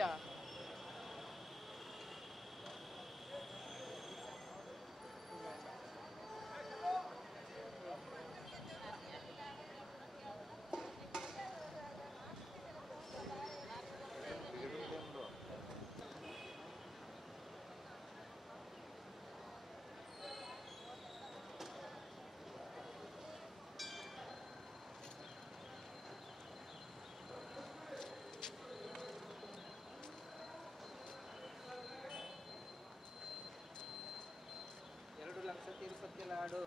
моя. Tirupati laddu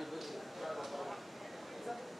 Thank you.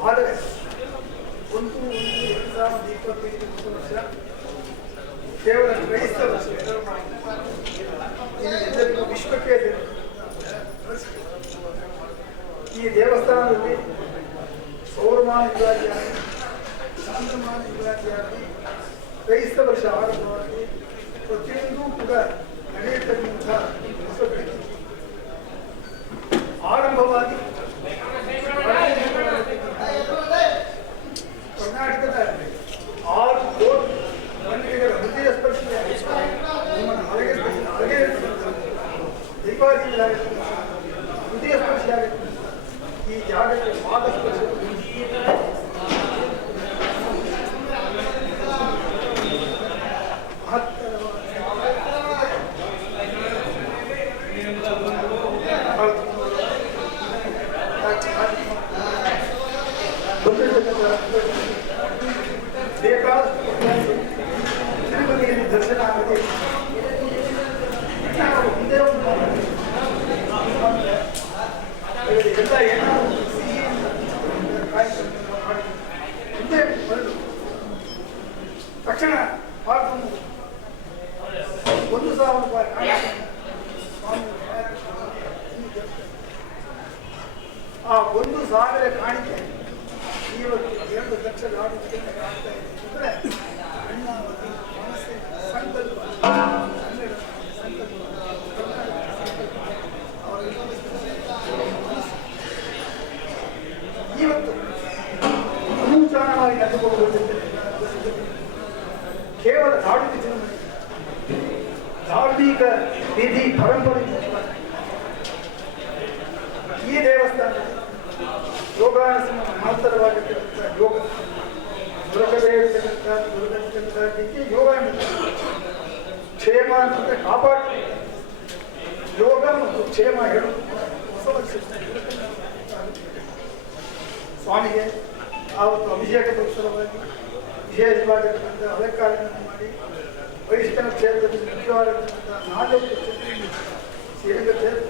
ಆದರೆ ಒಂದು ಒಂದು ಇಪ್ಪತ್ತೈದು ವರ್ಷ ಕೇವಲ ಕ್ರೈಸ್ತರು ವಿಶ್ವಕ್ಕೆ ಈ ದೇವಸ್ಥಾನದಲ್ಲಿ ಸೌರಮಾನ ಯುಗಾದಿಯಾಗಿ, ಚಾಂದ್ರಮಾನ ಯುಗಾದಿಯಾಗಿ ಕ್ರೈಸ್ತ ವರ್ಷ ದೈವಾಧೀನರಾಗಿರ್ತಕ್ಕಂಥ ಹೃದಯ ಸ್ಪರ್ಶಿಯಾಗಿರ್ತಕ್ಕಂಥ ಈ ಜಾಗಕ್ಕೆ ಪಾದ ಸ್ಪರ್ಶ ಬೇಕಾದಷ್ಟು Thanks a lot. ಕ್ಷೇಮ ಅಂತಂದ್ರೆ ಕಾಪಾಡ್ತದೆ ಯೋಗ ಮತ್ತು ಕ್ಷೇಮ ಎರಡು ಹೊಸ ವರ್ಷ ಸ್ವಾಮಿಗೆ ಆವತ್ತು ಅಭಿಷೇಕಕ್ಕೋಸ್ಕರವಾಗಿ ವಿಶೇಷವಾಗಿರ್ತಕ್ಕಂಥ ಅಲಂಕಾರಗಳನ್ನು ಮಾಡಿ ವೈಷ್ಣವ ಕ್ಷೇತ್ರದಲ್ಲಿ ಮುಖ್ಯವಾಗಿರ್ತಕ್ಕಂಥ ನಾಲ್ಕು ಕ್ಷೇತ್ರಗಳು ಶ್ರೀರಂಗ ಕ್ಷೇತ್ರ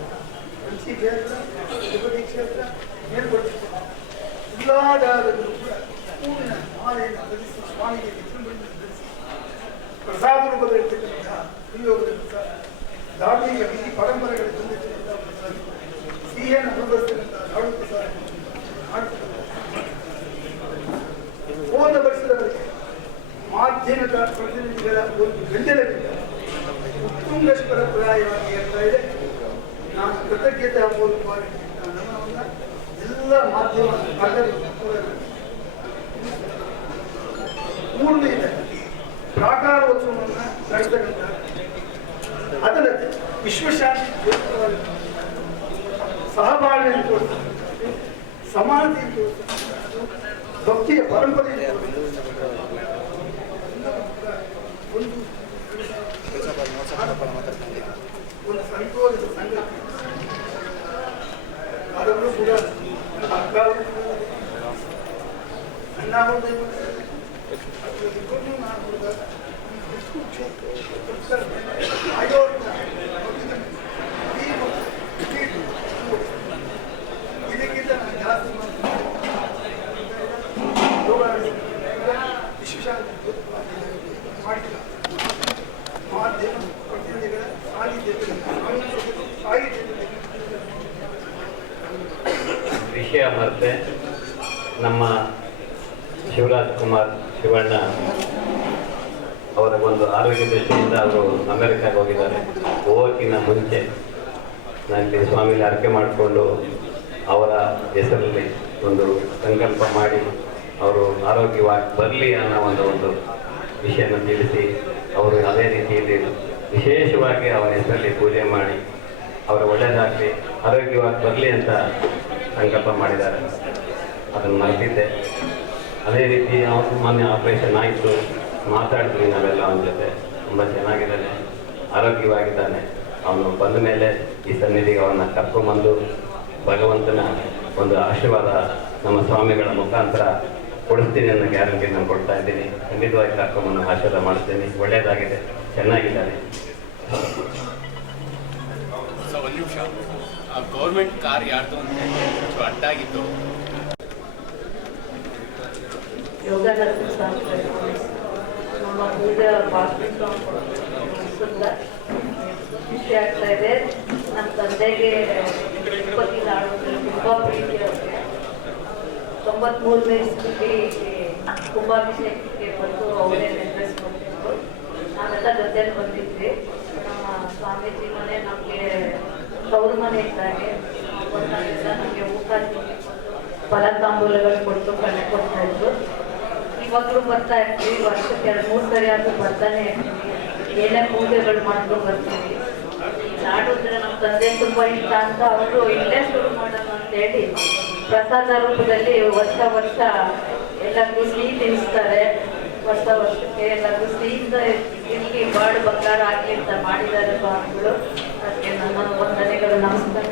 ಕಂಚಿ ಕ್ಷೇತ್ರ ತಿರುಪತಿ ಕ್ಷೇತ್ರ ಮೇಲ್ಕೋಟೆ ಕ್ಷೇತ್ರ ಎಲ್ಲ ಜಾಗದಲ್ಲೂ ಕೂಡ ಹೂವಿನ ಮಾಲೆಯನ್ನು ಧರಿಸಿ ಸ್ವಾಮಿಗೆ ಧರಿಸಿ ಪ್ರಸಾದ ರೂಪದಲ್ಲಿರ್ತಕ್ಕಂಥ ವಿನಿಯೋಗದಂಥ ಧಾರ್ಮಿಕ ವಿಧಿ ಪರಂಪರೆಗಳ ತಂದಿರ್ತಕ್ಕಂಥ ಪ್ರಸಾದ ಸಿಹಿಯನ್ನು ಮುಂದುವರಿಸ್ತಕ್ಕಂಥ ಲಾಡು ಪ್ರಸಾದ ಹೋದ ವರ್ಷದವರೆಗೆ ಮಾಧ್ಯಮದ ಪ್ರತಿನಿಧಿಗಳ ಒಂದು ಗಂಟೆಲಕ್ಕಿಂತ ಉತ್ತುಂಗೇಶ್ವರ ಪ್ರಾಯವಾಗಿ ಹೇಳ್ತಾ ಇದೆ. ನಾನು ಕೃತಜ್ಞತೆ ಮಾಡಿ ನಮ್ಮನ್ನ ಎಲ್ಲ ಮಾಧ್ಯಮ ಮೂರನೆಯದ ಪ್ರಾಕಾರೋತ್ಸವವನ್ನು ನಡೆಸ್ತಕ್ಕಂಥ ಅದಲ್ಲದೆ ವಿಶ್ವಶಾಂತಿ ಜ್ಯೋತಿವಾಗಿ ಸಹಬಾಳ್ವೆಯನ್ನು ತೋರಿಸ್ತಕ್ಕಂಥದ್ದು ಸಮಾನತೆಯನ್ನು ತೋರಿಸ್ತಕ್ಕಂಥದ್ದು ಭಕ್ತಿಯ ಪರಂಪರೆಯನ್ನು ತೋರಿಸ್ತಕ್ಕಂಥದ್ದು ಒಂದು ಒಂದು ಸಂತೋಷದ ಸಂಗತಿ ಅದನ್ನು ಕೂಡ ಅಕ್ಕ ಅಣ್ಣ I don't ಒಂದು ಆರೋಗ್ಯ ದೃಷ್ಟಿಯಿಂದ ಅವರು ಅಮೆರಿಕಾಗೆ ಹೋಗಿದ್ದಾರೆ. ಹೋಗೋಕ್ಕಿಂತ ಮುಂಚೆ ನಲ್ಲಿ ಸ್ವಾಮಿಲಿ ಅರ್ಕೆ ಮಾಡಿಕೊಂಡು ಅವರ ಹೆಸರಲ್ಲಿ ಒಂದು ಸಂಕಲ್ಪ ಮಾಡಿ ಅವರು ಆರೋಗ್ಯವಾಗಿ ಬರಲಿ ಅನ್ನೋ ಒಂದು ಒಂದು ವಿಷಯನ ತಿಳಿಸಿ ಅವರು ಅದೇ ರೀತಿಯಲ್ಲಿ ವಿಶೇಷವಾಗಿ ಅವರ ಹೆಸರಲ್ಲಿ ಪೂಜೆ ಮಾಡಿ ಅವರು ಒಳ್ಳೆಯದಾಗಲಿ ಆರೋಗ್ಯವಾಗಿ ಬರಲಿ ಅಂತ ಸಂಕಲ್ಪ ಮಾಡಿದ್ದಾರೆ. ಅದನ್ನು ಮರೆತಿದ್ದೆ. ಅದೇ ರೀತಿ ಅವರು ಮೊನ್ನೆ ಆಪರೇಷನ್ ಆಯಿತು. ಮಾತಾಡಿದ್ವಿ ನಾವೆಲ್ಲ ಅವನ ಜೊತೆ. ತುಂಬ ಚೆನ್ನಾಗಿದ್ದಾನೆ. ಆರೋಗ್ಯವಾಗಿದ್ದಾನೆ. ಅವನು ಬಂದ ಮೇಲೆ ಈ ಸನ್ನಿಧಿಗೆ ಅವನ್ನ ಕರ್ಕೊಂಬಂದು ಭಗವಂತನ ಒಂದು ಆಶೀರ್ವಾದ ನಮ್ಮ ಸ್ವಾಮಿಗಳ ಮುಖಾಂತರ ಕೊಡಿಸ್ತೀನಿ ಅನ್ನೋ ಗ್ಯಾರಂಟಿ ನಾನು ಕೊಡ್ತಾ ಇದ್ದೀನಿ. ಖಂಡಿತವಾಗಿ ಕರ್ಕೊಂಬಂದು ಆಶೀರ್ವಾದ ಮಾಡ್ತೀನಿ ಒಳ್ಳೆಯದಾಗಿದೆ. ಚೆನ್ನಾಗಿದ್ದಾನೆ. ಸೊ ಒಂದು ನಿಮಿಷ. ಗೌರ್ಮೆಂಟ್ ಕಾರ್ ಯಾರ್ದು ಅಂತ ಸೊ ಅಡ್ಡಾಗಿತ್ತು. ಯೋಗಾನಂದ ಶಾಸ್ತ್ರ ನಮ್ಮ ಪೂಜಾ ವಾಸ್ತುಕ ಖುಷಿ ಆಗ್ತಾ ಇದೆ ನಮ್ಮ ತಂದೆಗೆ ತಿರುಪತಿ ನಾಡು ತುಂಬ ಪ್ರೀತಿ ತೊಂಬತ್ಮೂರನೇ ಇಸ್ವಿಲಿ ಕುಂಭಾಭಿಷೇಕಕ್ಕೆ ಬಂದು ಅವರೇ ನೆರವೇರಿಸ್ಕೊಟ್ಟಿದ್ರು ನಾವೆಲ್ಲ ಜೊತೆಲಿ ಬಂದಿದ್ವಿ ನಮ್ಮ ಸ್ವಾಮೀಜಿ ಮನೆ ನಮಗೆ ತವ್ರ ಮನೆ ಇದ್ದಾಗೆ ಬಂದಾಗೆಲ್ಲ ನಮಗೆ ಊಟ ತಿಂಡಿ ಕೊಟ್ಟು ಫಲ ತಾಂಬೂಲಗಳು ಕೊಟ್ಟು ಕಣ್ಣೆ ಕೊಡ್ತಾ ಇದ್ರು ಇವಾಗಲೂ ಬರ್ತಾ ಇರ್ತೀವಿ, ವರ್ಷಕ್ಕೆ ಎರಡು, ಮೂರು ಸರಿ ಆದ್ರೂ ಬರ್ತಾನೆ ಇರ್ತೀವಿ. ಏನೇ ಪೂಜೆಗಳು ಮಾಡ್ಕೊಂಡು ಬರ್ತೀವಿ. ನಾಡು ನಮ್ಮ ತಂದೆ ತುಂಬಾ ಇಷ್ಟ ಅಂತ ಅವರು ಇಲ್ಲೇ ಶುರು ಮಾಡೋಣ ಅಂತೇಳಿ ಪ್ರಸಾದ ರೂಪದಲ್ಲಿ ವರ್ಷ ವರ್ಷ ಎಲ್ಲರಿಗೂ ಸಿಹಿ ತಿನ್ನಿಸ್ತಾರೆ. ವರ್ಷ ವರ್ಷಕ್ಕೆ ಎಲ್ಲರಿಗೂ ಸಿಹಿಯಿಂದ ಇಲ್ಲಿ ಬಾಡು ಬಂಗಾರ ಆಗಲಿ ಅಂತ ಮಾಡಿದ್ದಾರೆ ಸ್ವಾಮಿಗಳು ಅದಕ್ಕೆ ನನ್ನ ವಂದನೆಗಳು, ನಮಸ್ಕಾರ.